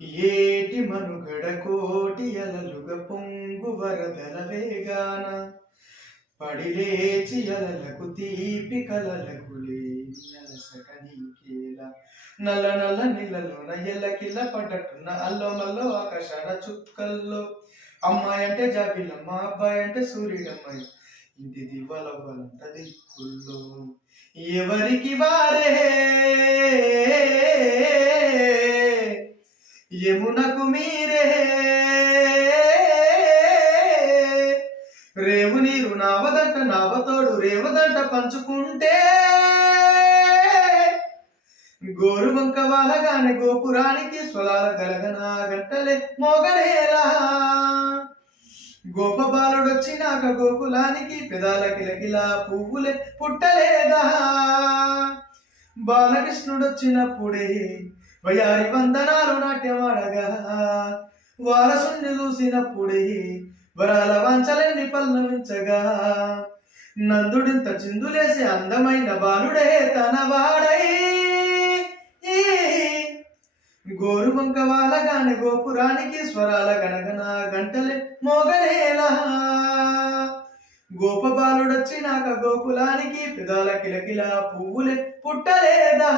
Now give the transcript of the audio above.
ఏటి మనుగడ కోటి అలలుగ పొంగు వరదల వేగాన పడిలేచి అలలకు తీపి కలలకు లేని అలసట నీకేలా నల్ల నల్ల నీళ్ళలోన ఎల్లకిల్ల పడ్డట్టున్న అల్లోమల్లో ఆకాశాన చుక్కల్లో అమ్మాయి అంటే జాబిలమ్మ అబ్బాయి అంటే సూర్యుడమ్మాయి ఇంటి దివ్వలవ్వాలంట దిక్కుల్లో ఎవరికి వారే యమునకు మీరే రేవు నీరు నావదంట నావతోడు రేవదంట పంచుకుంటే గోరు వంక వాలగానే గోపురానికి స్వలాల గలగనా గంటలే మోగనేలా గోపబాలుడొచ్చినాక గోకులానికి పెదాల కిలకిలా పువ్వులే పుట్టలేదా బాలకృష్ణుడొచ్చినప్పుడే వయారి వందనాలు నాట్యమాడగా వారసుని చూసినప్పుడే వరాల వాంచలన్నీ పల్లవించగా నందుడింత చిందులేసి అందమైన బాలుడే తన వాడై గోరు వంక వాలగానే గోపురానికి స్వరాల గనగన గంటలే మోగనేలా గోపబాలుడొచ్చినాక గోకులానికి పెదాల కిలకిలా పువ్వులే పుట్టలేదా